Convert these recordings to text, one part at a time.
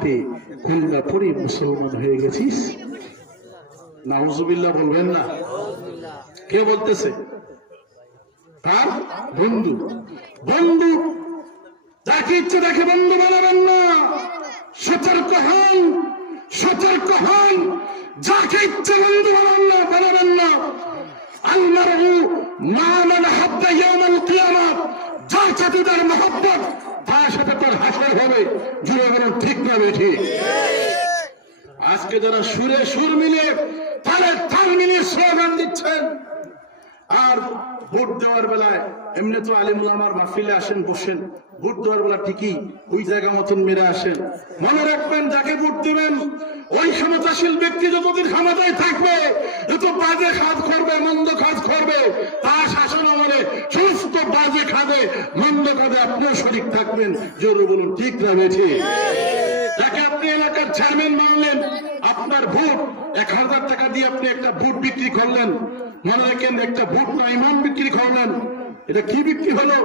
হাতে কলিমা পড়ে মুসলমান হয়ে গেছিস? নাউজুবিল্লাহ বলবেন না? কে বলতেছে? তার বন্ধু। বন্ধু যাকে ইচ্ছে দেখে বন্ধু বানাবেন না। সতর্ক হন, সতর্ক হন। যাকে ইচ্ছে বন্ধু বানাবেন না। আল-মারউ মা মান হাব্বা ইয়াউমাল কিয়ামাহ, যার সাথে তার মহব্বত তার সাথে তার হাসর হবে। জুড়ে বলুন ঠিক না বেঠিক? আজকে যারা সুরে সুর মিলে তালে তাল মিলিয়ে স্লোগান দিচ্ছেন, আর ভোট দেওয়ার বেলায় এমনি তো আলিম উলামার মাহফিলে আসেন, বসেন, ভোট দেওয়ার বেলা ঠিকই ওই জায়গা মতন মেরে আসেন। মনে রাখবেন, যাকে ভোট দিবেন ওই ক্ষমতাশীল ব্যক্তি যতদিন ক্ষমতায় থাকবে, যত বাজে কাজ করবে, মন্দ কাজ করবে, তার শাসন আমলে সমস্ত বাজে কাজে, মন্দ কাজে আপনিও শরীক থাকবেন। জোরে বলুন ঠিক না বেঠিক? যাকে আপনি এলাকার চেয়ারম্যান মানলেন, আপনার ভোট 1000 টাকা দিয়ে আপনি একটা ভোট বিক্রি করলেন। মনে রাখেন, একটা ভোট না ইমান বিক্রি করলেন। এটা কি বিক্রি হলো?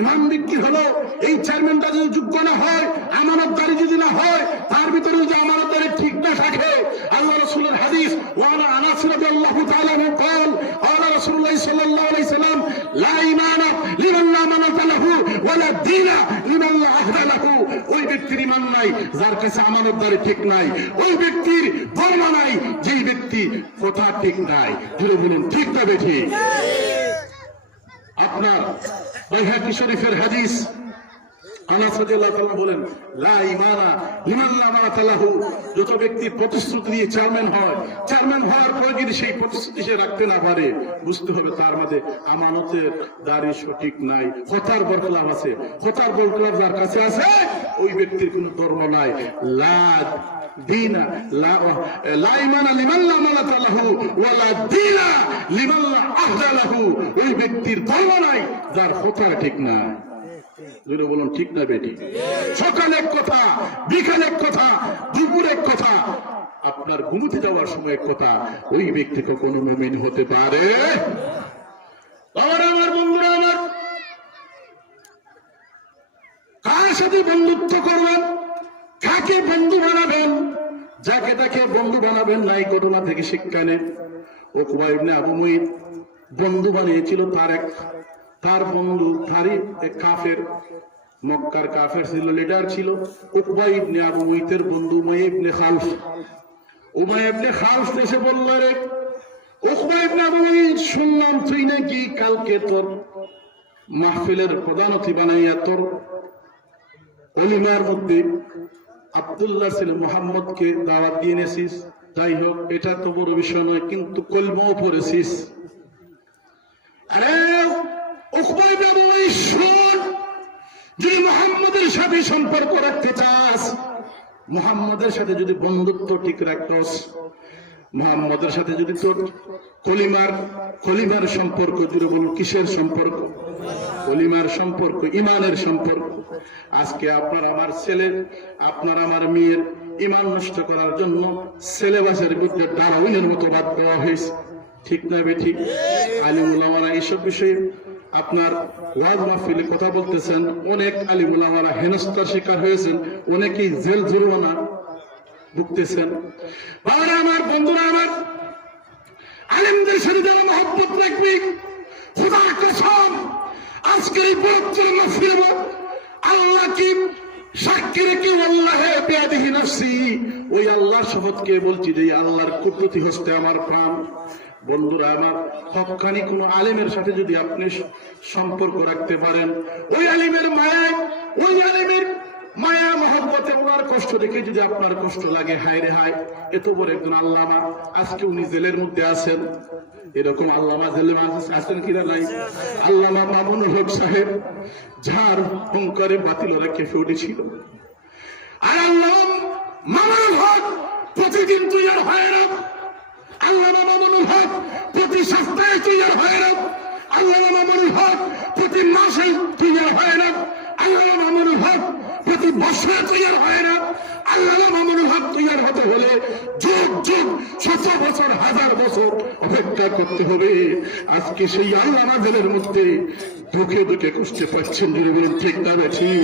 ইমান বিক্রি হলো। এই চেয়ারম্যানটা যদি যোগ্য না হয়, আমানতদারি যদি না হয়, তার ভিতরে যদি আমানতদারি ঠিক না থাকে, আল্লাহ রাসূলের হাদিস, ওয়ানা আনাস রাদিয়াল্লাহু তাআলা আনহু قال قال رسول الله صلى الله عليه وسلم لا ঈমান লিমান লা আমানাতা লাহু ওয়ালা দীন লিমান লা আহদা লাহু। ওই ব্যক্তির ঈমান নাই যার কাছে আমানতদারি ঠিক নাই, ওই ব্যক্তির ধর্ম নাই যেই ব্যক্তি কথা ঠিক নাই। জোরে বলুন ঠিক না বেঠিক? আপনার বাইহাকি শরীফের হাদিস, আনাস রাদিয়াল্লাহু তাআলা বলেন, লা ঈমানা লিমান লা আমানাতা লাহু। যত ব্যক্তি প্রতিশ্রুতি দিয়ে চেয়ারম্যান হয়, চেয়ারম্যান হওয়ার পরে যদি সেই প্রতিশ্রুতি সে রাখতে না পারে, বুঝতে হবে তার মধ্যে আমানতের দাড়ি সঠিক নাই, কথার বরখলাফ আছে। কথার বরখলাফ যার কাছে আছে, ওই ব্যক্তির কোনো ধর্ম নাই। লা দীনা লা ঈমানা লিমান লা আমানাতা লাহু ওয়ালা দীনা লিমান লা আহদা লাহু। ওই ব্যক্তির ধর্ম নাই যার কথা ঠিক না। জোরে বলুন ঠিক না বেটি? সকালে এক কথা, বিকালে এক কথা, দুপুরে এক কথা, আপনার ঘুমোতে যাওয়ার সময় এক কথা। ওই ব্যক্তি কখনো মুমিন হতে পারে? আমার বন্ধুরা, আমার কার সাথে বন্ধুত্ব করবেন, কাকে বন্ধু বানাবেন, যাকে তাকে বন্ধু বানাবেন না। এই ঘটনা থেকে শিক্ষা নেন। উকবা ইবনে আবু মুইত বন্ধু বানিয়েছিল তার বন্ধু, তারই এক কাফের, মক্কার কাফের ছিল, লিডার ছিল। উকবা ইবনে আবু মুইতের বন্ধু উমাইয়া ইবনে খালফ। উমাইয়া ইবনে খালফ এসে বলল, রে উকবা ইবনে আবু মুইত, শুনলাম তুই নাকি কালকে তোর মাহফিলের প্রধান অতিথি বানাইয়া তোর অলিমার মধ্যে আব্দুল্লাহ ছিল মুহাম্মদকে দাওয়াত দিয়ে এনেছিস। যাই হোক, এটা তো বড় বিষয় নয়, কিন্তু কলমাও পড়েছিস। আরে উকবা ইবনে আবু মুইত, শোন, যদি মুহাম্মদের সাথে সম্পর্ক রাখতে চাস, মুহাম্মদের সাথে যদি বন্ধুত্ব ঠিক রাখতস, মুহাম্মদের সাথে যদি তোর কলিমার সম্পর্ক, জুড়ে বলুন কিসের সম্পর্ক? কলিমার সম্পর্ক, ইমানের সম্পর্ক। আজকে আপনার আমার ছেলের, আপনার আমার মেয়ের ইমান নষ্ট করার জন্য সিলেবাসের বিরুদ্ধে ডারউইনের মতো বাদ দেওয়া হয়েছে। ঠিক না বেঠিক? আলিম উলামারা এইসব বিষয়ে আপনার ওয়াজ মাহফিলে কথা বলতেছেন, অনেক আলিম উলামারা হেনস্থার শিকার হয়েছেন, অনেকেই জেল জরিমানা ভুগতেছেন। বাবারা আমার, বন্ধুরা আমার, আলিমদের সাথে যারা মহব্বত রাখবে, খোদার কসম, আজকের এই পবিত্র মাহফিলে আল্লাহকে সাক্ষী রেখে, আল্লাহে বিয়াদিহি নাফসি, ওই আল্লাহর শপথকে বলছি যে আল্লাহর কুদরতি হস্তে আমার প্রাণ। বন্ধুরা আমার, হক্কানি কোন আলিমের সাথে যদি আপনি সম্পর্ক রাখতে পারেন, ওই আলিমের মায়ায়, ওই আলিমের মায়া মহব্বতে ওনার কষ্ট দেখে যদি আপনার কষ্ট লাগে, হায় রে হায়, এত বড় একজন আল্লামা, আজকে উনি জেলের মধ্যে আছেন। এরকম আল্লামা জেলে আছেন কিনা নাই? আল্লামা মামুনুল হক সাহেব, যার হুঙ্কারে বাতিলরা কেঁপে উঠেছিল। আর আল্লামা মামুনুল হক প্রতিদিন তৈরি হয় না, আল্লামা মামুনুল হক প্রতি সপ্তাহে তৈরি হয় না, আল্লামা মামুনুল হক প্রতি মাসে তৈরি হয় না, আল্লামা মামুনুল হক প্রতি বছরে তৈরি হয় না। আল্লামা মামুনুল হক তৈরি হতে হলে যুগ যুগ, শত বছর, হাজার বছর অপেক্ষা করতে হবে। আজকে সেই আল্লামা জেলের মধ্যে দুঃখে দুঃখে কষ্টে পাচ্ছেন। যদি বলুন ঠিক না বেঠিক?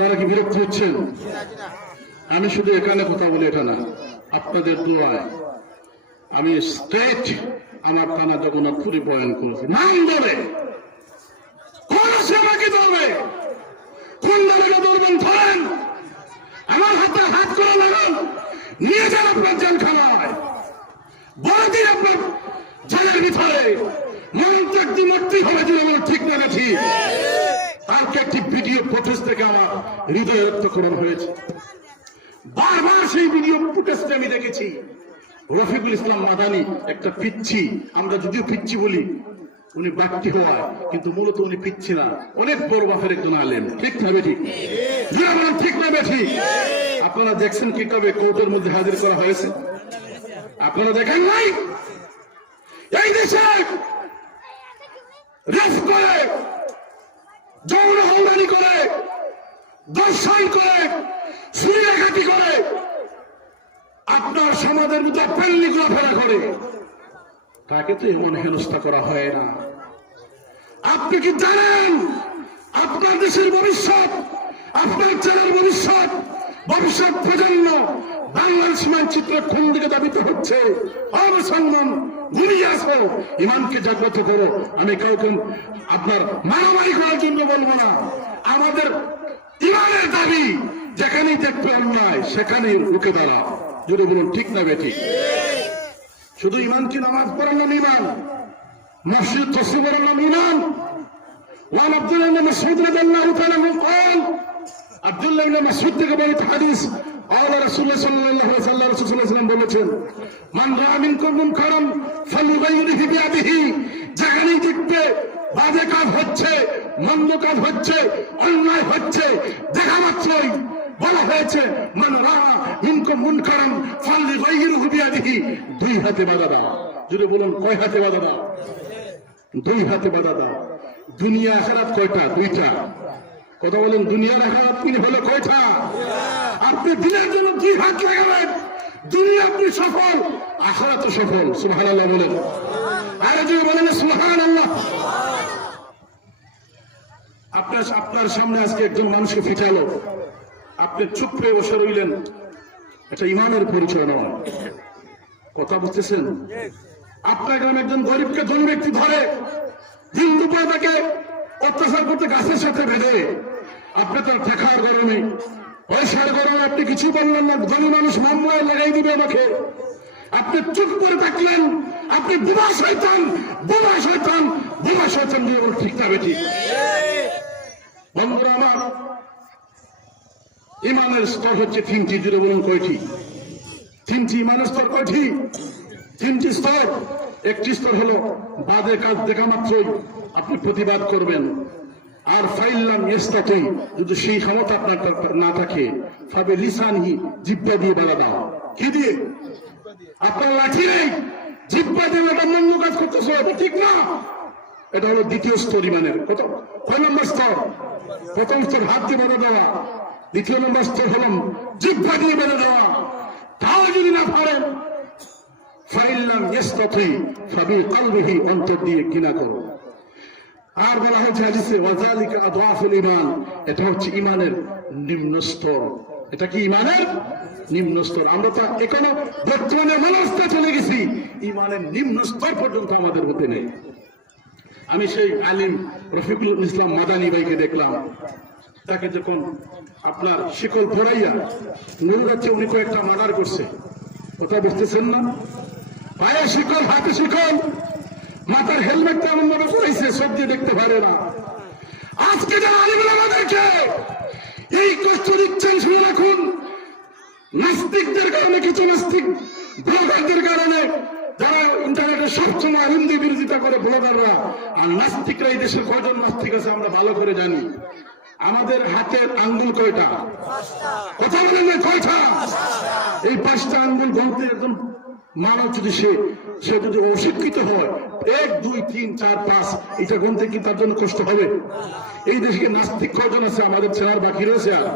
আপনারা কি বিরক্ত হচ্ছেন? আমি শুধু এখানে কথা বলি, এটা না, আপনাদের দোয়ায় আমি স্টেট আমার থানা জগন্নাথপুরে বয়ান করেছি। নাম ধরে কোন আছে আমাকে ধরবে, কোন দলকে ধরবেন ধরেন, আমার হাতে হাত করে লাগান, নিয়ে যান আপনার জেলখানায়, বলে দিন আপনার জেলের ভিতরে মন্ত্র একটি মূর্তি হবে, যদি আমার ঠিক না ঠিক। তারকে একটি ভিডিও ফুটেজ থেকে আমার হৃদয় রক্তকরণ হয়েছে। বারবার সেই ভিডিও ফুটেজটা আমি দেখেছি। রফিকুল ইসলাম মাদানী একটা পিচ্ছি, আমরা যদিও পিচ্ছি বলি, উনি বাট্টি হওয়ায়, কিন্তু মূলত উনি পিচ্ছি না, অনেক বড় বাপের একজন আলেম। ঠিক না বেঠিক? ঠিক না বেঠিক? আপনারা দেখছেন কিভাবে কোর্টের মধ্যে হাজির করা হয়েছে? আপনারা দেখেন নাই? এই দেশে রেপ করে, যৌন হয়রানি করে, দর্শন করে, চুরি ডাকাতি করে, আপনার সমাজের মধ্যে প্যান্নি ঘোরাফেরা করে, তাকে তো এমন হেনস্থা করা হয় না। আপনি কি জানেন আপনার দেশের ভবিষ্যৎ, আপনার ছেলের ভবিষ্যৎ, ভবিষ্যৎ প্রজন্ম বাংলাদেশ মানচিত্র কোন দিকে দাবিত হচ্ছে? মুসলমান ঘুমিয়ে আসো, ইমানকে জাগ্রত করো। আমি কাউকে আপনার মারামারি করার জন্য বলবো না। আমাদের ইমানের দাবি, যেখানেই দেখবে অন্যায় সেখানেই রুখে দাঁড়াও। যদি বলুন ঠিক না বেঠিক? শুধু ইমান কি নামাজ পড়ার নাম ইমান, মসজিদ তসবিহের নাম ইমান। ওয়ান আব্দুল্লাহ ইবনে মাসউদ রাদিয়াল্লাহু তাআলা قال আব্দুল্লাহ ইবনে মাসউদ থেকে বর্ণিত হাদিস, আল্লাহ রাসূলুল্লাহ সাল্লাল্লাহু আলাইহি ওয়াসাল্লাম বলেছেন, মান রাআ মিনকুম মুনকারান ফালইউগাইরিহি বিয়াদিহি, যেখানেই দেখবে বাজে কাজ হচ্ছে, মন্দ কাজ হচ্ছে, অন্যায় হচ্ছে, দেখা মাত্রই বলা হয়েছে মান রাআ মিনকুম মুনকারান ফালইউগাইরিহি বিয়াদিহি, দুই হাতে বাধা দাও। যদি বলুন কয় হাতে বাধা দাও? দুই হাতে বাধা দাও। দুনিয়া আখিরাত কয়টা? দুইটা। কথা বলেন, দুনিয়ার আখিরাত তিন হলো কয়টা? আপনি দিনের জন্য দুই হাত লাগাবেন, দুনিয়া আপনি সফল, আখিরাত সফল। সুবহানাল্লাহ বলেন। আর যদি বলেন সুবহানাল্লাহ। আপনার সামনে আজকে একজন মানুষকে ফিটালো, আপনি চুপ হয়ে বসে রইলেন, এটা ইমানের পরিচয় নয়। কথা বুঝতেছেন? আপনার গ্রামে একজন গরিবকে ধনী ব্যক্তি ধরে দিন দুপুরে তাকে অত্যাচার করতে গাছের সাথে বেঁধে, আপনি তার ঠেকার গরমে, পয়সার গরমে আপনি কিছু বললেন না, ধনী মানুষ মামলায় লাগাই দিবে আমাকে, আপনি চুপ করে থাকলেন। আপনি বুবা শয়তান, বুবা শয়তান, বুবা শয়তান দিয়ে বল ঠিক না বেঠিক? বন্ধুরা আমার, ইমানের স্তর হচ্ছে তিনটি। জুড়ে বলুন কয়টি? তিনটি। ইমানের স্তর কয়টি? তিনটি স্তর। একটি স্তর হলো বাজে কাজ দেখা মাত্রই আপনি প্রতিবাদ করবেন। আর ফাইল্লাম ইস্তাতুই, যদি সেই ক্ষমতা আপনার না থাকে, ফাবে লিসানহি, জিহ্বা দিয়ে বাধা দাও। কি দিয়ে? আপনার লাঠি নেই, জিহ্বা দিয়ে একটা মন্দ কাজ করতেছে, এটা ঠিক না। এটা হলো দ্বিতীয় স্তর ইমানের। কত? 6 নম্বর স্তর। প্রথম স্তর হাত দিয়ে বাধা দেওয়া, দ্বিতীয় নম্বর স্তর হল জিহ্বা দিয়ে বেঁধে দেওয়া। তাও যদি না পারেন, ফাইল্লাম ইস্তাতুই ফাবি কলবিহি, অন্তর দিয়ে ঘৃণা করো। আর বলা হয়েছে হাদিসে, ওয়াযালিকা আদওয়াফুল ঈমান, এটা হচ্ছে ঈমানের নিম্ন স্তর। এটা কি? ঈমানের নিম্ন স্তর। আমরা তো এখনো বর্তমানে মনস্থে চলে গেছি, ঈমানের নিম্ন স্তর পর্যন্ত আমাদের মধ্যে নেই। আমি সেই আলিম রফিকুল ইসলাম মাদানী ভাইকে দেখলাম, তাকে যখন আপনার শিকল পরাইয়া নিয়ে যাচ্ছে, উনি কয়েকটা মার্ডার করছে। কথা বুঝতেছেন না? পায়ে শিকল, হাতে শিকল, মাথার হেলমেটটা এমন ভাবে পড়েছে সব দিয়ে দেখতে পারে না। আজকে যারা আলিমুল আমাদেরকে এই কষ্ট দিচ্ছেন, শুনে রাখুন, নাস্তিকদের কারণে, কিছু নাস্তিক ব্লগারদের কারণে, যারা ইন্টারনেটে সবসময় হিন্দি বিরোধিতা করে ব্লগাররা, আর নাস্তিকরা এই দেশের কয়জন নাস্তিক আছে আমরা ভালো করে জানি। আমাদের হাতের আঙ্গুল কয়টা? কথা বলেন না, কয়টা? এই 5টা আঙ্গুল গণতে একজন মানব যদি সে যদি অশিক্ষিত হয়, 1 2 3 4 5 এটা গণতে কি তার জন্য কষ্ট হবে? এই দেশে নাস্তিক কয়জন আছে আমাদের চেনার বাকি রয়েছে? আর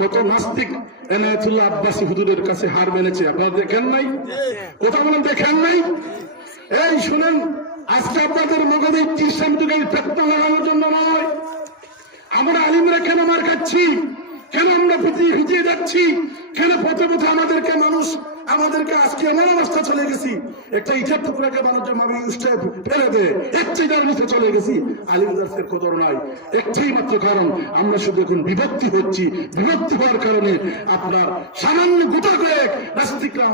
কত নাস্তিক এনায়েতুল্লাহ আব্বাসী হুজুরের কাছে হার মেনেছে, আপনারা দেখেন নাই? কথা বলেন, দেখেন নাই? এই শুনেন, আজকে আপনাদের মগজে ইসলাম যুগের ফেতনা লাগানোর জন্য নয়। আমরা আলিমরা কেন মার খাচ্ছি? আমরা ভিজিয়ে যাচ্ছি, কেন পথে পথে আমাদেরকে আজকে এমন অবস্থা চলে গেছি, একটা ইটার টুকরাকে মানুষের মামি উষ্টায় ফেলে দেয়, একটাই যার নিচে চলে গেছি, আলিমদার্সের কদর নাই। একটাই মাত্র কারণ, আমরা শুধু এখন বিভক্তি হচ্ছি। বিভক্তি হওয়ার কারণে আপনার সামান্য গোটা কয়েক নাস্তিকরা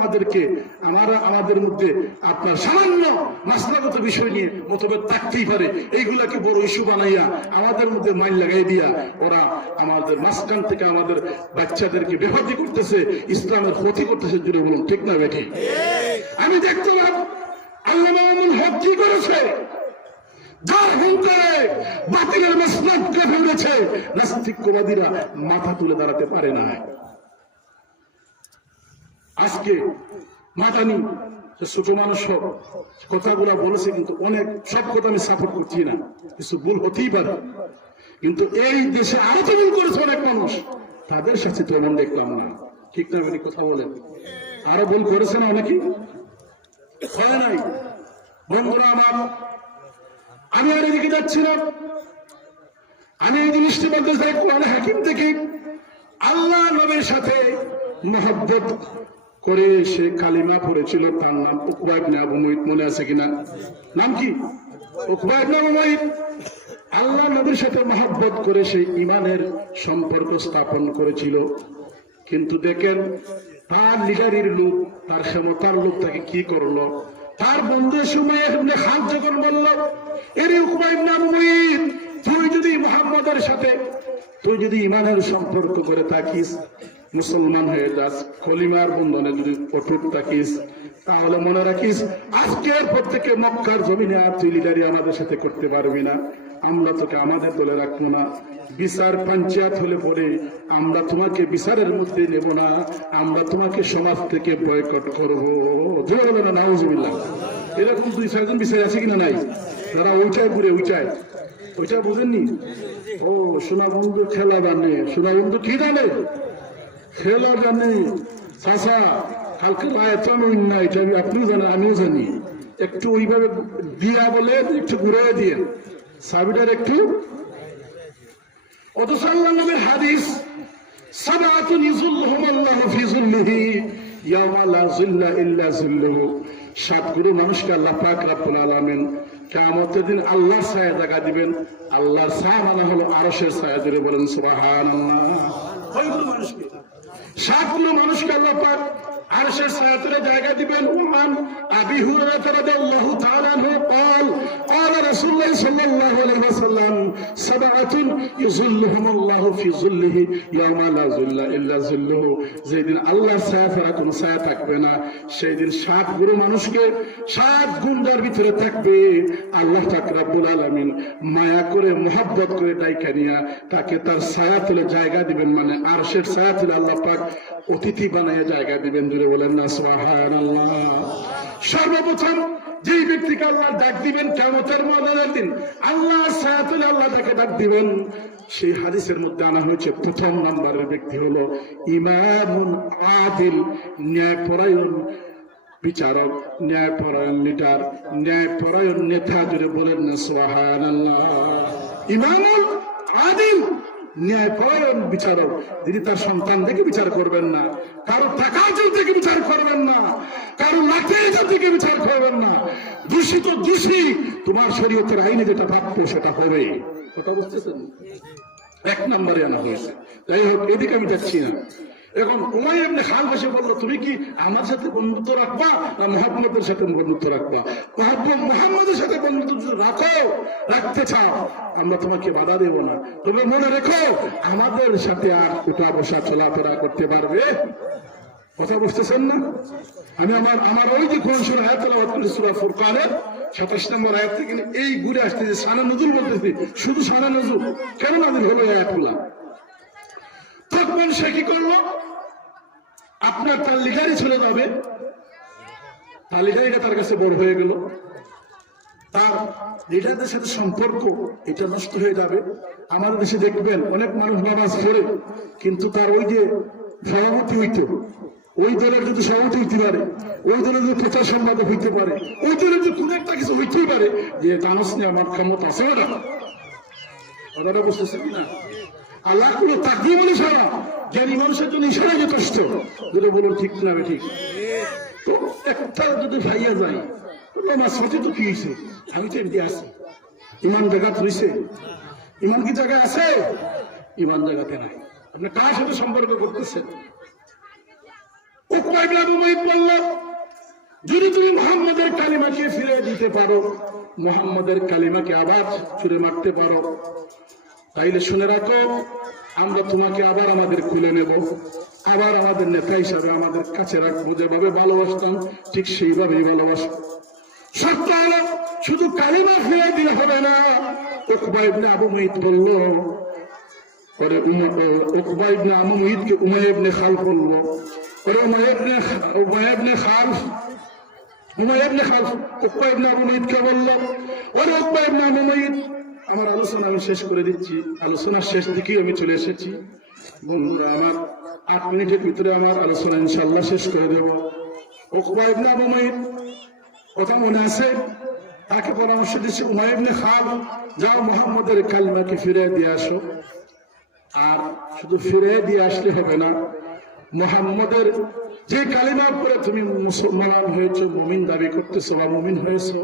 আমাদের মধ্যে আপনার সামান্য মাসলাগত বিষয় নিয়ে মতভেদ থাকতেই পারে, এইগুলাকে বড় ইস্যু বানাইয়া আমাদের মধ্যে মাইল লাগাই দিয়া ওরা আমাদের মাঝখান থেকে আমাদের বাচ্চাদেরকে বেফাতি করতেছে, ইসলামের ক্ষতি করতেছে। জুড়ে বলুন ঠিক না বেঠি? আমি দেখতে পাব আল্লামা মামুনুল হক কি করেছে, যার হুঙ্কারে বাতিলের মাসলাককে ফেলেছে, নাস্তিকবাদীরা মাথা তুলে দাঁড়াতে পারে না। আজকে মাদানি ছোট মানুষ কথাগুলো বলেছে, কিন্তু অনেক সব কথা আমি সাপোর্ট করছি না, কিছু ভুল হতেই পারে, কিন্তু এই দেশে আরো তো ভুল করেছে অনেক মানুষ, তাদের সাথে তো এমন দেখলাম না। ঠিক না বেটি? কথা বলেন, আরো ভুল করেছে না অনেকেই? হয় নাই? বন্ধুরা আমার, আমি আর এদিকে যাচ্ছি না, আমি এই জিনিসটি বলতে চাই কোরআন হাকিম থেকে। আল্লাহ নবীর সাথে মহব্বত করে সে কালিমা পড়েছিল, তার নাম উকবা ইবনে আবু মুইত, মনে আছে কিনা? নাম কি? উকবা ইবনে আবু মুইত। আল্লাহ নবীর সাথে মহব্বত করে সে ইমানের সম্পর্ক স্থাপন করেছিল, কিন্তু দেখেন তার লিডারির লোক, তার ক্ষমতার লোক তাকে কি করলো? তার বন্ধু সময় ইবনে খান যখন বলল, এরে উকবা ইবনে আবু মুইত, তুই যদি মুহাম্মদের সাথে ইমানের সম্পর্ক করে থাকিস, মুসলমান হয়ে যাস, কলিমার বন্ধনে যদি অটুট থাকিস, তাহলে মনে রাখিস আজকের পর থেকে মক্কার জমিনে আর তুই লিডারি আমাদের সাথে করতে পারবি না, আমরা তোকে আমাদের দলে রাখবো না, বিচার পঞ্চায়েত হলে পরে আমরা তোমাকে বিচারের মধ্যে নেব না, আমরা তোমাকে সমাজ থেকে বয়কট করবো। নাউজুবিল্লাহ। এরকম 2-4 জন বিচার আছে কিনা? নাই। তারা ওইটাই ঘুরে ওইটা বুঝেননি? ও সোনা বন্ধু খেলা জানে, সোনা বন্ধু কি জানে? খেলা জানে। চাষা কালকে না, এটা আপনিও জানেন, আমিও জানি। একটু ওইভাবে দিয়া বলে একটু ঘুরে দিয়ে সাবিটার একটু। অথচ আল্লাহ নবীর হাদিস, সাবাতুন ইযুল্লুহুমুল্লাহু ফি যিল্লিহি ইয়াওমা লা যিল্লা ইল্লা যিল্লুহু। 7 গুরু মানুষকে আল্লাহ পাক রব্বুল আলামিন কিয়ামতের দিন আল্লাহর ছায়া জায়গা দিবেন। আল্লাহর ছায়া মানে হলো আরশের ছায়া। জুড়ে বলেন সুবহানাল্লাহ। কয়গুলো মানুষকে? 7 গুলো মানুষকে আল্লাহ পাক আরশের ছায়াতলে জায়গা দিবেন। ওমান আবি হুরায়রা রাদিয়াল্লাহু তাআলা আনহু قال قال رسول الله صلى الله عليه وسلم سبعة يظلهم الله في ظله يوم لا ظل الا ظله। যেদিন আল্লাহর ছায়া ছাড়া কোনো ছায়া থাকবে না, সেই দিন 7 গুরু মানুষকে 7 গুণের ভিতরে থাকবে। আল্লাহ পাক রব্বুল আলামিন মায়া করে মোহাব্বত করে ডাইকা নিয়া তাকে তার ছায়াতলে জায়গা দিবেন, মানে আরশের ছায়াতলে আল্লাহ পাক অতিথি বানায় জায়গা দিবেন। জুড়ে বলেন না সুবহানাল্লাহ। সর্বপ্রথম যেই ব্যক্তিকে আল্লাহ ডাক দিবেন কিয়ামতের ময়দানের দিন, আল্লাহর ছায়াতলে আল্লাহ তাকে ডাক দিবেন, সেই হাদিসের মধ্যে আনা হয়েছে প্রথম নাম্বারের ব্যক্তি হলো ইমামুন আদিল, ন্যায়পরায়ণ বিচারক, ন্যায়পরায়ণ লিডার, ন্যায়পরায়ণ নেতা। জুড়ে বলেন না সুবহানাল্লাহ। ইমামুল আদিল, ন্যায়পরায়ণ বিচারক, যিনি তার সন্তান দেখে বিচার করবেন না, কারো টাকা থেকে বিচার করবেন না, কারো লাঠি থেকে বিচার করবেন না। দূষিত দোষী, তোমার শরীয়তের আইনে যেটা প্রাপ্য সেটা হবে। কথা বুঝতেছেন? 1 নম্বরে আনা হয়েছে। যাই হোক, এদিকে আমি যাচ্ছি না। এখন উমাইয়া ইবনে খালদ এসে বলল, তুমি কি আমার সাথে বন্ধুত্ব রাখবা না মুহাম্মদের সাথে বন্ধুত্ব রাখবা? মুহাম্মদের সাথে বন্ধুত্ব রাখতে চাও, আমরা তোমাকে বাধা দেব না, তবে মনে রেখো আমাদের সাথে আর উঠা বসা চলাফেরা করতে পারবে। কথা বুঝতেছেন না? আমি আমার ওই যে কোন সূরা আয়াত তেলাওয়াত করেছি, সূরা ফুরকানের 27 নম্বর আয়াত থেকে এই ঘুরে আসতে যে শানে নজুল বলতেছি, শুধু শানে নজুল কেন নাযিল হলো এই আয়াতগুলা? তখন সে কি করলো? আপনার তার লিডারি চলে যাবে, তার লিডারিটা তার কাছে বড় হয়ে গেল, তার লিডারদের সাথে সম্পর্ক এটা নষ্ট হয়ে যাবে। আমাদের দেশে দেখবেন অনেক মানুষ নামাজ পড়ে, কিন্তু তার ওই যে সভাপতি হইতো, ওই দলের যদি সভাপতি হইতে পারে, ওই দলের যদি প্রচার সম্পাদক হইতে পারে, ওই দলের যদি কোন একটা কিছু হইতেই পারে, যে জানোস না আমার ক্ষমতা আছে ওটা। কথাটা বুঝতেছেন না? আল্লাহ কোনো তাকদীম ইশারা, জ্ঞানী মানুষের জন্য ইশারা যথেষ্ট। যেটা বলুন ঠিক না ঠিক? তো একটা যদি ভাইয়া যায় আমার সাথে তো কি হয়েছে, আমি তো এমনি আছি, ইমান জায়গা হয়েছে? ইমান কি জায়গায় আছে? ইমান জায়গাতে নাই। আপনি কার সাথে সম্পর্ক করতেছেন? উকবা ইবনে আবু মুঈত বলল, যদি তুমি মুহাম্মাদের কালিমাকে ফিরে দিতে পারো, মুহাম্মাদের কালিমাকে আবার ছুঁড়ে মারতে পারো, তাইলে শুনে রাখো, আমরা তোমাকে আবার আমাদের খুলে নেব, আবার আমাদের নেতা হিসাবে আমাদের কাছে রাখবো। যেভাবে ভালোবাসতাম ঠিক সেইভাবেই ভালোবাসবো। সত্য হলো শুধু কালিমা ফিরে দিলে হবে না। উকবা ইবনে আবু মুঈত বলল, পরে উকবা ইবনে আবু মুঈতকে উমাইয়া ইবনে খালফ বলল, পরে উমাইয়া ইবনে খালফ উকবা ইবনে আবু মুঈতকে বলল, ওরে উকবা ইবনে আবু মুঈত, আমার আলোচনা আমি শেষ করে দিচ্ছি। আলোচনার শেষ দিকেই আমি চলে এসেছি বন্ধুরা। আমার 8 মিনিটের ভিতরে আমার আলোচনা ইনশাআল্লাহ শেষ করে দেব। উকবা ইবনে আবু মুঈত কথা মনে আছে? তাকে পরামর্শ দিচ্ছে উমাইয়া ইবনে খালফ, যাও মুহাম্মাদের কালিমাকে ফিরে দিয়ে আসো। আর শুধু ফিরে দিয়ে আসলে হবে না, মুহাম্মাদের যে কালিমার পরে তুমি মুসলমান হয়েছো, মুমিন দাবি করতেছো বা মুমিন হয়েছো,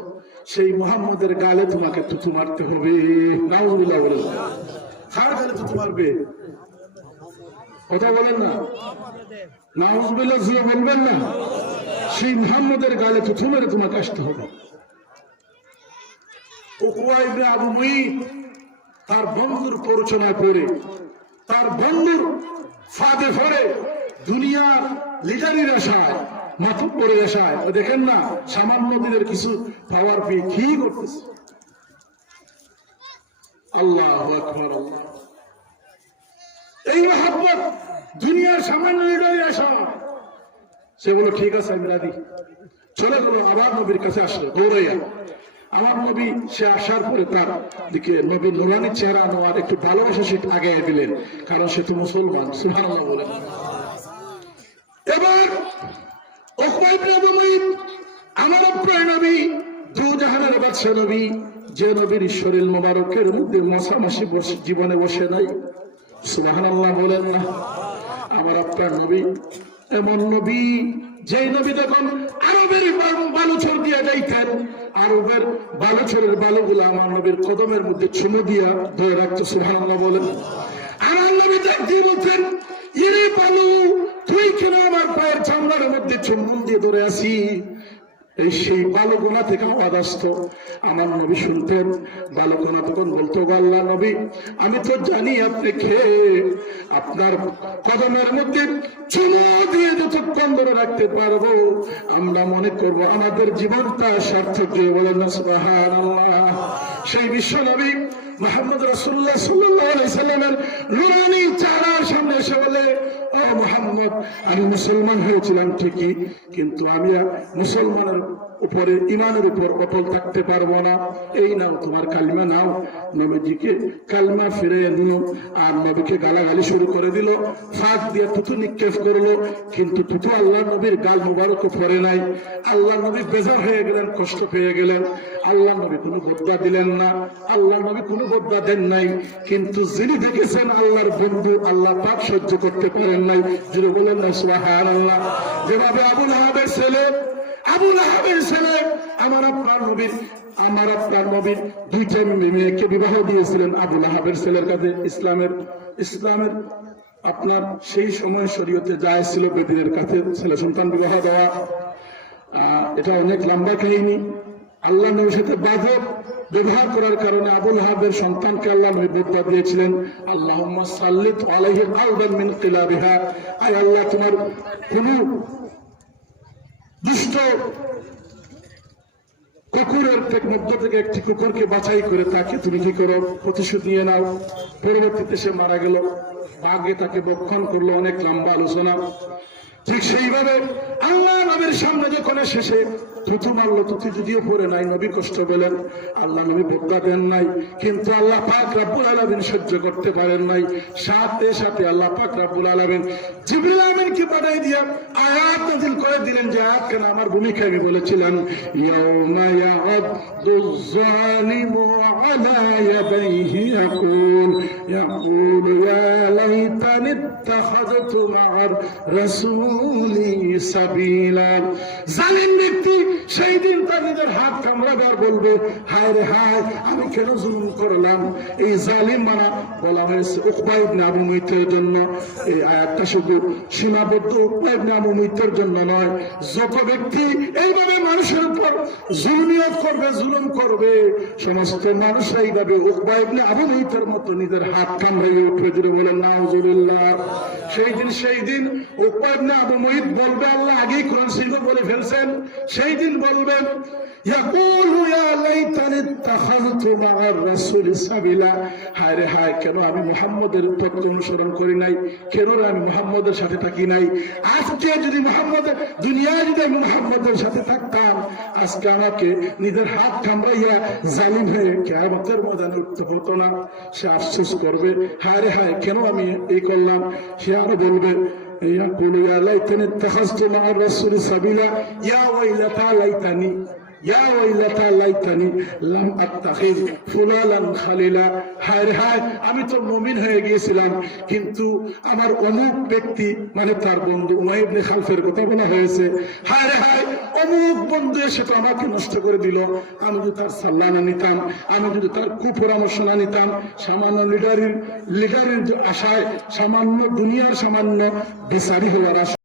সেই মুহাম্মাদের গালে তোমাকে থুতু মারতে হবে। নাউজুবিল্লাহ বলেন। কার গালে থুতু মারবে? কথা বলেন না, নাউজুবিল্লাহ জুড়ে বলবেন না। সেই মুহাম্মাদের গালে থুতু মেরে তোমাকে আসতে হবে। উকবা ইবনে আবু মুঈত তার বন্ধুর প্ররোচনায় পড়ে, তার বন্ধুর ফাঁদে পড়ে, দুনিয়ার লিডারির আশায়, মাতব্বরের আশায়, দেখেন না সামান্য দিনের কিছু পাওয়ার পেয়ে কি করতেছে। আল্লাহু আকবার। আল্লাহ, এই মহব্বত দুনিয়ার সামান্য লিডারির আশা। সে বলল ঠিক আছে আমি রাজি। চলে গেল, আবার নবীর কাছে আসলো দৌড়াইয়া। আমার নবী সে আসার পরে তার দিকে নবীর নুরানি চেহারা আনোয়ার একটু ভালোবাসা সে আগে দিলেন, কারণ সে তো মুসলমান। সুবহানাল্লাহ বলেন। এবার উকবা ইবনে আবু মুঈত, আমার প্রিয় নবী, দুজাহানের বাদশা নবী, যে নবীর শরীর মোবারকের মধ্যে মশামাছি জীবনে বসে নাই। সুবহানাল্লাহ বলেন না? আমার আপনার নবী এমন নবী, যে নবী দেখুন আরবের বালুচর দিয়ে যাইতেন, আরবের বালুচরের বালুগুলো আমার নবীর কদমের মধ্যে চুমু দিয়া ধরে রাখতো। সুবহানাল্লাহ বলেন। আমার নবী দেখতেই বলতেন, ইরে বালু, তুই কেন আমার পায়ের চামড়ার মধ্যে চুম্বন দিয়ে ধরে আসি? এই সেই বালুকোনা থেকে আওয়াজ আসতো, আমার নবী শুনতেন। বালুকোনা তখন বলতো, আল্লাহ নবী, আমি তো জানি আপনি খেয়ে আপনার কদমের মধ্যে চুমু দিয়ে যতক্ষণ ধরে রাখতে পারবো, আমরা মনে করব আমাদের জীবনটা সার্থক। বলেন না সুবহানাল্লাহ। সেই বিশ্ব নবী মুহাম্মদ রাসূলুল্লাহ সাল্লাল্লাহু আলাইহি সাল্লামের নুরানি চেহারার সামনে এসে বলে, ও মুহাম্মদ, আমি মুসলমান হয়েছিলাম ঠিকই, কিন্তু আমি মুসলমানের উপরে, ইমানের উপর অটল থাকতে পারবো না। এই নাও তোমার কালিমা নাও। নবীজিকে কালিমা ফিরে দিল, আর নবীকে গালাগালি শুরু করে দিল, ফাঁক দিয়ে থুতু নিক্ষেপ করলো। কিন্তু থুতু আল্লাহ নবীর গাল মুবারক পড়ে নাই। আল্লাহ নবী বেজার হয়ে গেলেন, কষ্ট পেয়ে গেলেন। আল্লাহ নবী কোনো বদয়া দিলেন না, আল্লাহ নবী কোনো বদয়া দেন নাই। কিন্তু যিনি দেখেছেন আল্লাহর বন্ধু, আল্লাহ পাক সহ্য করতে পারেন নাই। যিনি বলেন না সুবহানাল্লাহ। যেভাবে আবু লাহাবের ছেলে আমার আপনার নবীর 2টা মেয়েকে বিবাহ দিয়েছিলেন আবু লাহাবের ছেলের কাছে। ইসলামের আপনার সেই সময় শরীয়তে জায়েজ ছিল বেদিনের কাছে ছেলে সন্তান বিবাহ দেওয়া। এটা অনেক লম্বা কাহিনী। আল্লাহ নবীর সাথে বাজে ব্যবহার করার কারণে আবু লাহাবের সন্তানকে আল্লাহ নবী বদয়া দিয়েছিলেন, আল্লাহুম্মা সাল্লিত আলাইহি আউদান মিন কিলাবিহা। আয় আল্লাহ, তোমার কোন দুষ্ট কুকুরের মধ্য থেকে একটি কুকুরকে বাছাই করে তাকে তুমি কি করো, প্রতিশোধ নিয়ে নাও। পরবর্তীতে সে মারা গেল, বাঘে তাকে বক্ষণ করলো। অনেক লম্বা আলোচনা। ঠিক সেইভাবে আল্লাহ নবীর সামনে যখন শেষে থুতু মারলো, থুতু যদিও পড়ে নাই, নবী কষ্ট পেলেন, আল্লাহ নবী বদয়া দেন নাই। কিন্তু আল্লাহ পাক রব্বুল আলামিন সহ্য করতে পারেন নাই। সাথে সাথে আল্লাহ পাক রব্বুল আলামিন জিবরিল আমিনকে পাঠিয়ে দিয়ে আয়াত নাযিল করে দিলেন, যে আয়াত কেন আমার ভূমিকা আমি বলেছিলাম, ইয়াউমা ইয়া'আদ্দুয যালিমু আলা ইয়াদাইহি ইয়াকুল يقول يا ليتني اتخذت مع الرسول سبيلا জালিম ব্যক্তি সেই দিন তার নিজের হাত কামড়াবে আর বলবে হায় রে হায় আমি কেন জুলুম করলাম। এই জালিম মানা বলা হয়েছে উকবা ইবনে আবু মুইতের জন্য। এই আয়াতটা শুধু সীমাবদ্ধ উকবা ইবনে আবু মুইতের জন্য নয়, যত ব্যক্তি এইভাবে মানুষের উপর জুলমিয়ত করবে, জুলুম করবে, সমস্ত মানুষ এইভাবে উকবা ইবনে আবু মুইতের মতো নিজের হাত কামড়িয়ে উঠবে। জুড়ে বলেন নাউজুবিল্লাহ। সেই দিন উকবা ইবনে আবু মুইত বলবে, আল্লাহ আগেই কোরআন শরীফে বলে ফেলছেন, সেই দিন বলবেন ইয়াকুলু ইয়া লাইতানি ইত্তাখাযতু মা'আর রাসূলি সাবিলা, হায় রে হায় কেন আমি মুহাম্মদের তত্ত্ব অনুসরণ করি নাই, কেন আমি মুহাম্মদের সাথে থাকি নাই। আজকে যদি মুহাম্মদের দুনিয়ায় যদি আমি মুহাম্মদের সাথে থাকতাম, আজকে আমাকে নিজের হাত কামড়াইয়া জালিম হয়ে কিয়ামতের ময়দানে উঠতে হতো না। সে আফসোস করবে, হায় রে হায় কেন আমি এই করলাম। সে আরো বলবে يقول يا ليتني اتخذت مع الرسول سبيلا يا ويلتى ليتني يا ويلتى ليتني لم اتخذ فلانا خليلا, হায় হায় আমি তো মুমিন হয়ে গিয়েছিলাম, কিন্তু আমার অমুক ব্যক্তি মানে তার বন্ধু উমাইয়া ইবনে খালফের কথা বলা হয়েছে, হায় হায় অমুক বন্ধু এসে তো আমাকে নষ্ট করে দিল। আমি যদি তার সাল্লাহ না নিতাম, আমি যদি তার কুপরামর্শ না নিতাম, সামান্য লিডারের আশায়, সামান্য দুনিয়ার সামান্য বিচারী হওয়ার আশায়